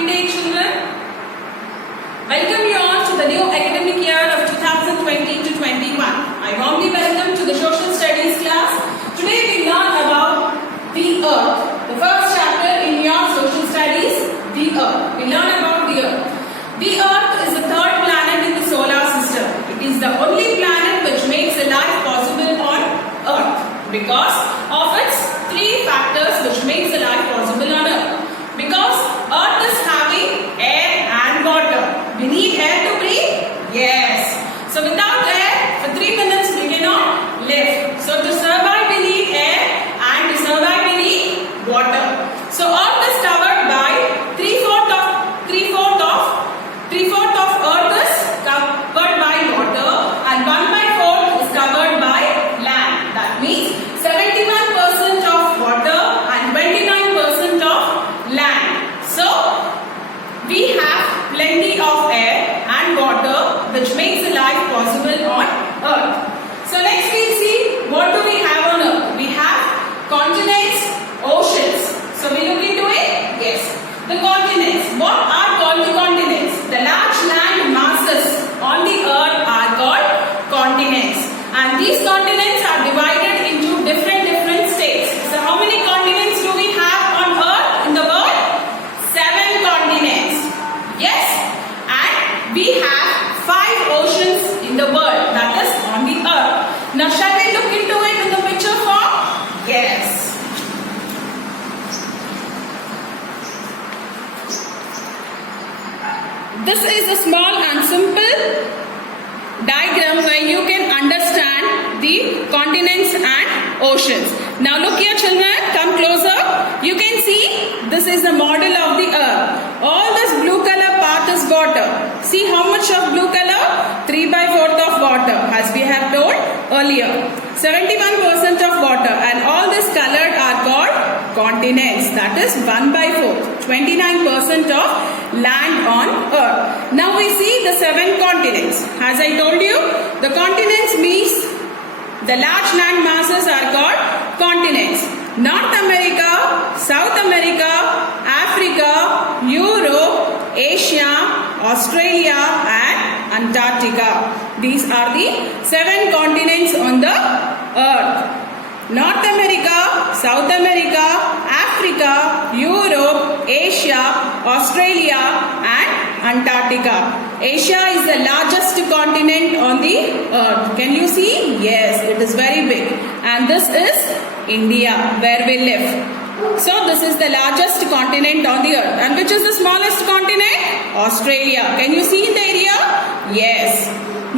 Happy day, children. Welcome you all to the new academic year of 2020 to 21. I warmly welcome to the social studies class. Today we learn about the earth. The first chapter in your social studies, the earth. We learn about the earth. The earth is the third planet in the solar system. It is the only planet which makes a life possible on earth because of its three factors which makes a life possible on earth. Because earth is having air and water. We need air to breathe? Yes. So without air, for 3 minutes we cannot live. So to survive we need air and to survive we need water. So earth is covered by three-fourth of earth is covered by water and 1/4 is covered by land. That means 71% of water and 29% of land. So we have plenty of air and water which makes the life possible on earth. So next we'll see what do we have on earth. We have continents, oceans. So we look into it? Yes. The continents. What are called the continents? The large land masses on the earth are called continents. And these continents are divided into different states. So how many continents do we have on earth in the world? 7 continents. Yes. And we have 5 oceans in the world, that is on the earth. Now shall we look into it in the picture form? Yes. This is a small and simple diagram where you can understand the continents and oceans. Now look here children, come closer. You can see this is the model of the earth. All this blue color part is water. See how much of blue color? 3/4 of water as we have told earlier. 71% of water and all this colored are called continents. That is 1/4. 29% of land on earth. Now we see the 7 continents. As I told you, the continents means the large land masses are called continents. North America, South America, Africa, Europe, Asia, Australia and Antarctica. These are the 7 continents on the earth. North America, South America, Africa, Europe, Asia, Australia and Antarctica. Asia is the largest continent on the earth. Can you see? Yes, it is very big. And this is India where we live. So this is the largest continent on the earth. And which is the smallest continent? Australia. Can you see in the area? Yes.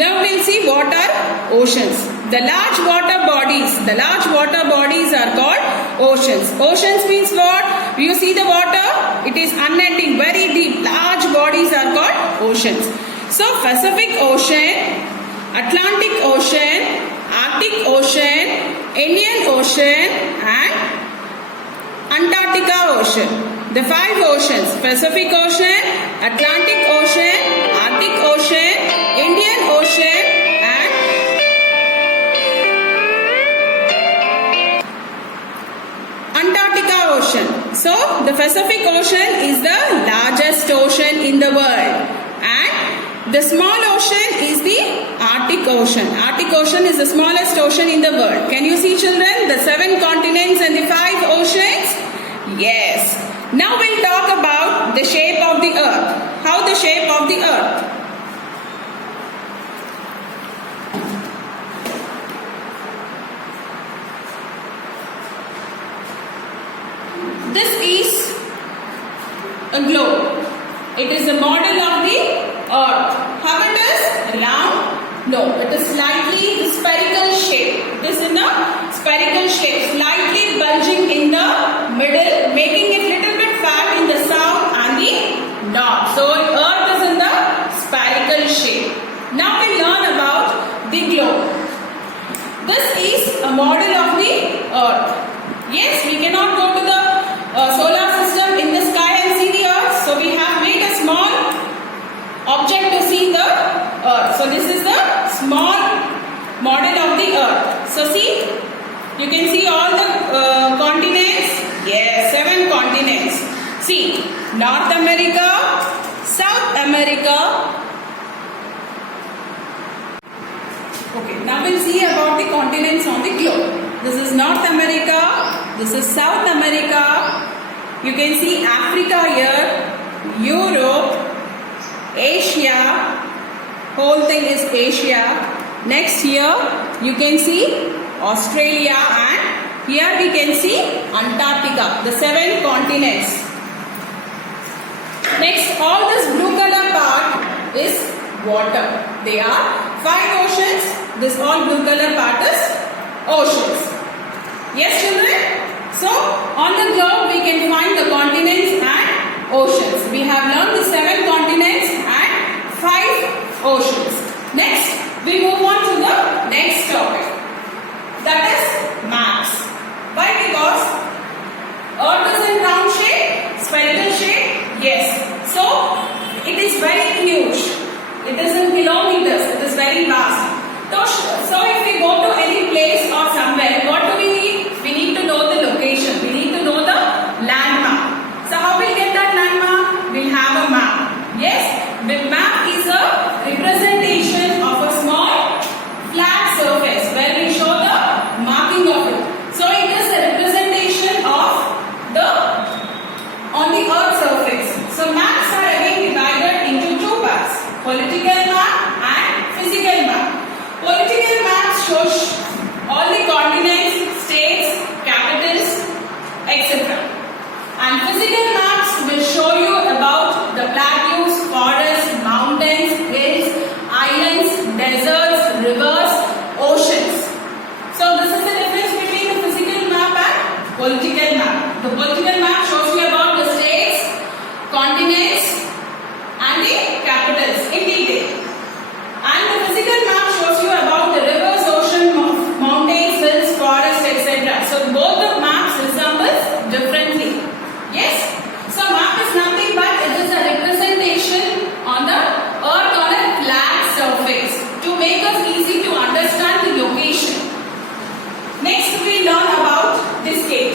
Now we'll see what are oceans. The large water bodies are called oceans. Oceans means what? You see the water? It is unending, very deep. Large bodies are called oceans. So Pacific Ocean, Atlantic Ocean, Arctic Ocean, Indian Ocean and Antarctica Ocean. The 5 oceans: Pacific Ocean, Atlantic Ocean, Arctic Ocean, Indian Ocean and Antarctica Ocean. So the Pacific Ocean is the largest ocean in the world and the small ocean is the Arctic Ocean. Arctic Ocean is the smallest ocean in the world. Can you see children the 7 continents and the 5 oceans? Yes. Now we'll talk about the shape of the earth. How the shape of the earth? This is a globe. It is a model of the earth. How it is? Round? No, it is slightly spherical shape. It is in a spherical shape, slightly bulging in the middle, making it little bit fat in the south and the north. So earth is in the spherical shape. Now we learn about the globe. This is a model of the earth. Yes, we cannot go to the solar system in the sky and see the earth. So we have made a small object to see the earth. So this is the small model of the earth. So see, you can see all the continents. Yes, 7 continents. See, North America, America. Okay, now we'll see about the continents on the globe. This is North America, this is South America. You can see Africa here, Europe, Asia, whole thing is Asia. Next here you can see Australia, and here we can see Antarctica, the 7 continents. Next, all this blue color part is water. They are 5 oceans. This all blue color part is oceans. Yes, children? So, on the globe we can find the continents and oceans. We have learned the 7 continents and 5 oceans. Next, we move on to the next topic. That is maps. Why? Because Earth is in round shape, spherical shape. Yes. So, it is very huge. It is in kilometers. It is very vast. So, if we go to any place or somewhere, what do we need? We need to know the location. We need to know the landmark. So, how we get that landmark? We have a map. Yes, the map is a representation of a small flat surface where we show the marking of it. So, it is a representation of on the Earth's surface. So, maps are again divided into 2 parts: political map and physical map. Political maps show all the continents, states, capitals, etc. And physical maps will show you about the plateaus, forests, mountains, hills, islands, deserts, rivers, oceans. So this is the difference between the physical map and political map. The political map shows you about the states, continents and the capitals in detail. And the physical map shows you about the rivers, ocean, mountains, hills, forests, etc. So both the maps resemble differently. Yes? So map is nothing but it is a representation on the earth on a flat surface to make us easy to understand the location. Next we learn about the scale.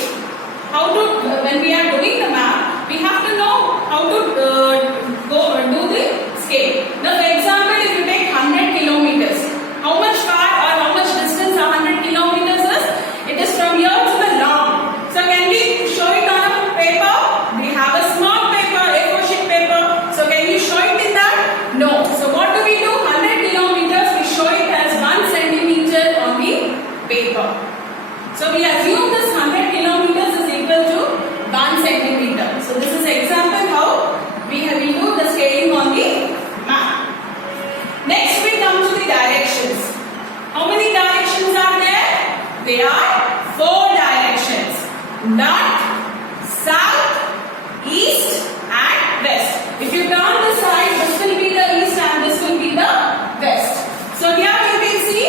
How to, when we are doing the map, we have to know how to do the scale. Now for example, if you take 100 kilometers, how much far or how much distance 100 kilometers is? It is from here to the long. So can we show it on a paper? We have a small paper, A4 sheet paper. So can you show it in that? No. So what do we do? 100 kilometers, we show it as 1 centimeter on the paper. So we assume this 100 kilometers is equal to 1 centimeter. So this is example how we do the scaling on the map. Next we come to the directions. How many directions are there? There are 4 directions. North, south, east and west. If you turn the side, this will be the east and this will be the west. So here you can see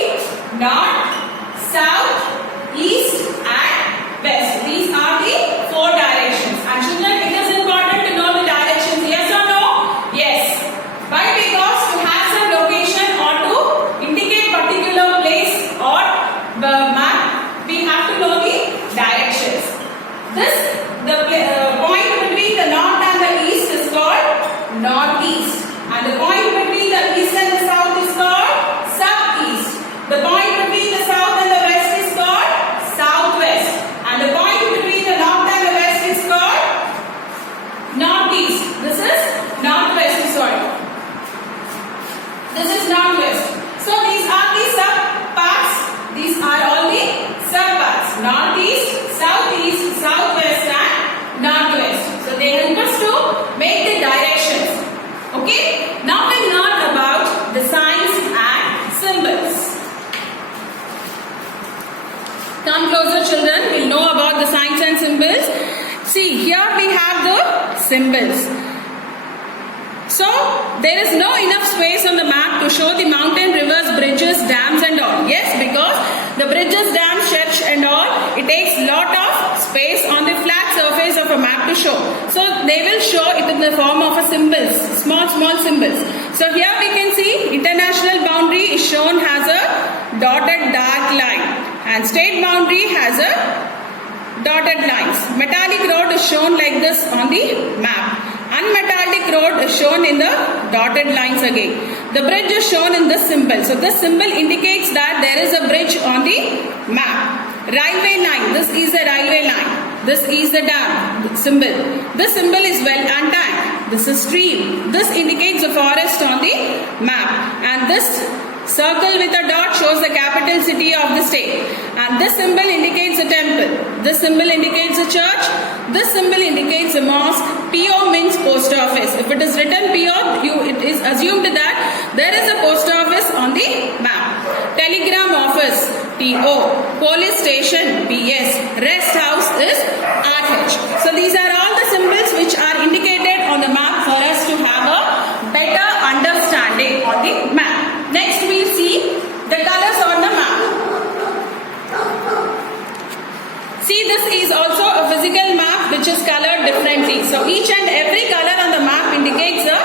north, south, east and west. These are the 4 directions. And children, it is important to know the directions. Yes or no? Yes. Why? Because to have some location or to indicate particular place or the map, we have to know the directions. The point between the north and the east is called northeast. And the point between the east and the south is called southeast. The point between the south and the west is called southwest. And the point between the north and the west is called northeast. This is northwest, sorry. This is northwest. So these are the sub parts. These are all the sub parts. Northeast, southeast, southwest and northwest. So they help us to make the directions. Okay. Now we learn about the signs and symbols. Come closer, children. We'll know about the signs and symbols. See, here we have the symbols. So, there is no enough space on the map to show the mountain, rivers, bridges, dams and all. Yes, because the bridges, dams, church and all, it takes lot of space on the flat surface of a map to show. So, they will show it in the form of a symbols, small symbols. So, here we can see international boundary is shown as a dotted dark line and state boundary has a dotted lines. Metallic road is shown like this on the map. Unmetallic road road is shown in the dotted lines again. The bridge is shown in this symbol. So this symbol indicates that there is a bridge on the map. Railway line, this is a railway line. This is the dam symbol. This symbol is well and tank. This is stream. This indicates a forest on the map. And this circle with a dot shows the capital city of the state. And this symbol indicates a temple. This symbol indicates a church. This symbol indicates a mosque. PO means post office. If it is written PO, it is assumed that there is a post office on the map. Telegram office, TO. Police station, PS. Rest house is RH. So these are all the symbols which are indicated on the map for us to have a better understanding on the map. Next we will see the colors on the map. See, this is also a physical map which is colored differently. So each and every color on the map indicates a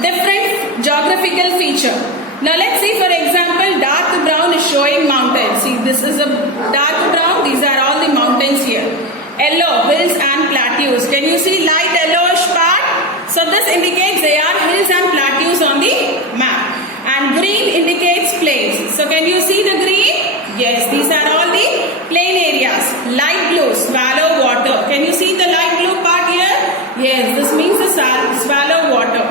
different geographical feature. Now let's see, for example, dark brown is showing mountains. See, this is a dark brown. These are all the mountains here. Yellow, hills and plateaus. Can you see light yellowish part? So this indicates they are hills and plateaus on the map. And green indicates plains. So can you see the green? Yes, these are all the plain areas. Light blue, swallow water. Can you see the light blue part here? Yes, this means the swallow water.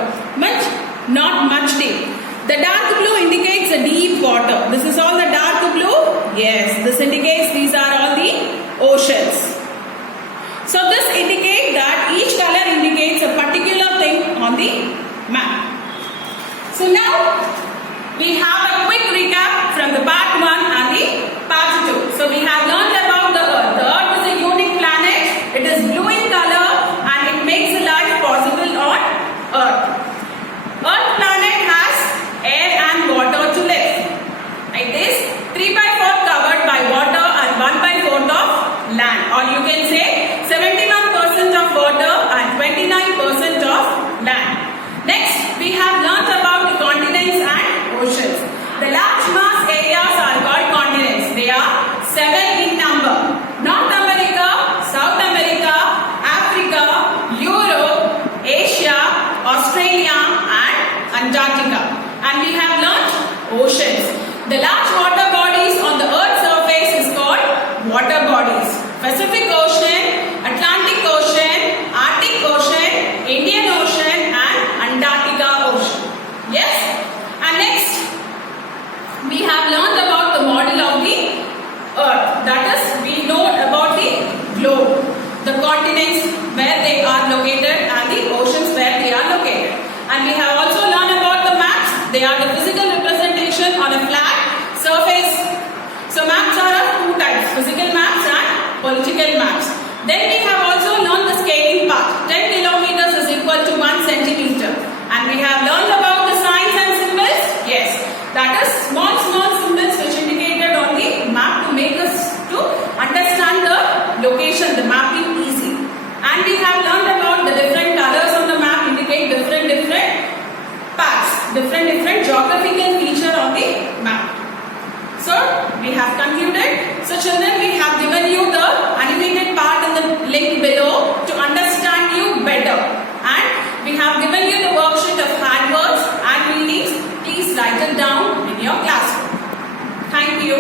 Not much deep. The dark blue indicates the deep water. This is all the dark blue? Yes, this indicates these are all the oceans. So this indicates that each color indicates a particular thing on the map. So now we have a quick recap from the part 1 and the part 2. So we have learned about the Earth. The Earth is a unique planet. It is blue in color and it makes life possible on Earth. Earth planet has air and water to live. It is 3/4 covered by water and 1/4 of land. Or you can say 71% of water and 29% of land. Next, we have learnt about the continents and oceans. The large mass areas are called continents. They are 7 in number. North America, South America, Africa, Europe, Asia, Australia and Antarctica. And we have learnt oceans. The large water bodies on the Earth's surface is called water bodies. Pacific Ocean, Atlantic Ocean, Arctic Ocean, Indian Ocean and Antarctica Ocean. Yes? And next, we have learned about the model of the Earth. That is, we know about the globe. The continents where they are located and the oceans where they are located. And we have also learned about the maps. They are the physical representation on a flat surface. So maps are of 2 types, physical maps and political maps. Then we have also learned the scaling part. 10 kilometers is equal to 1 centimeter. And we have learned about the signs and symbols. Yes, that is small symbols which indicated on the map to make us to understand the location, the mapping easy. And we have learned about the different colors on the map indicate different parts, different geographical feature on the map. So we have concluded. So children, we have given you the animated part in the link below to understand you better. And we have given you the worksheet of hard words and readings. Please write it down in your classroom. Thank you.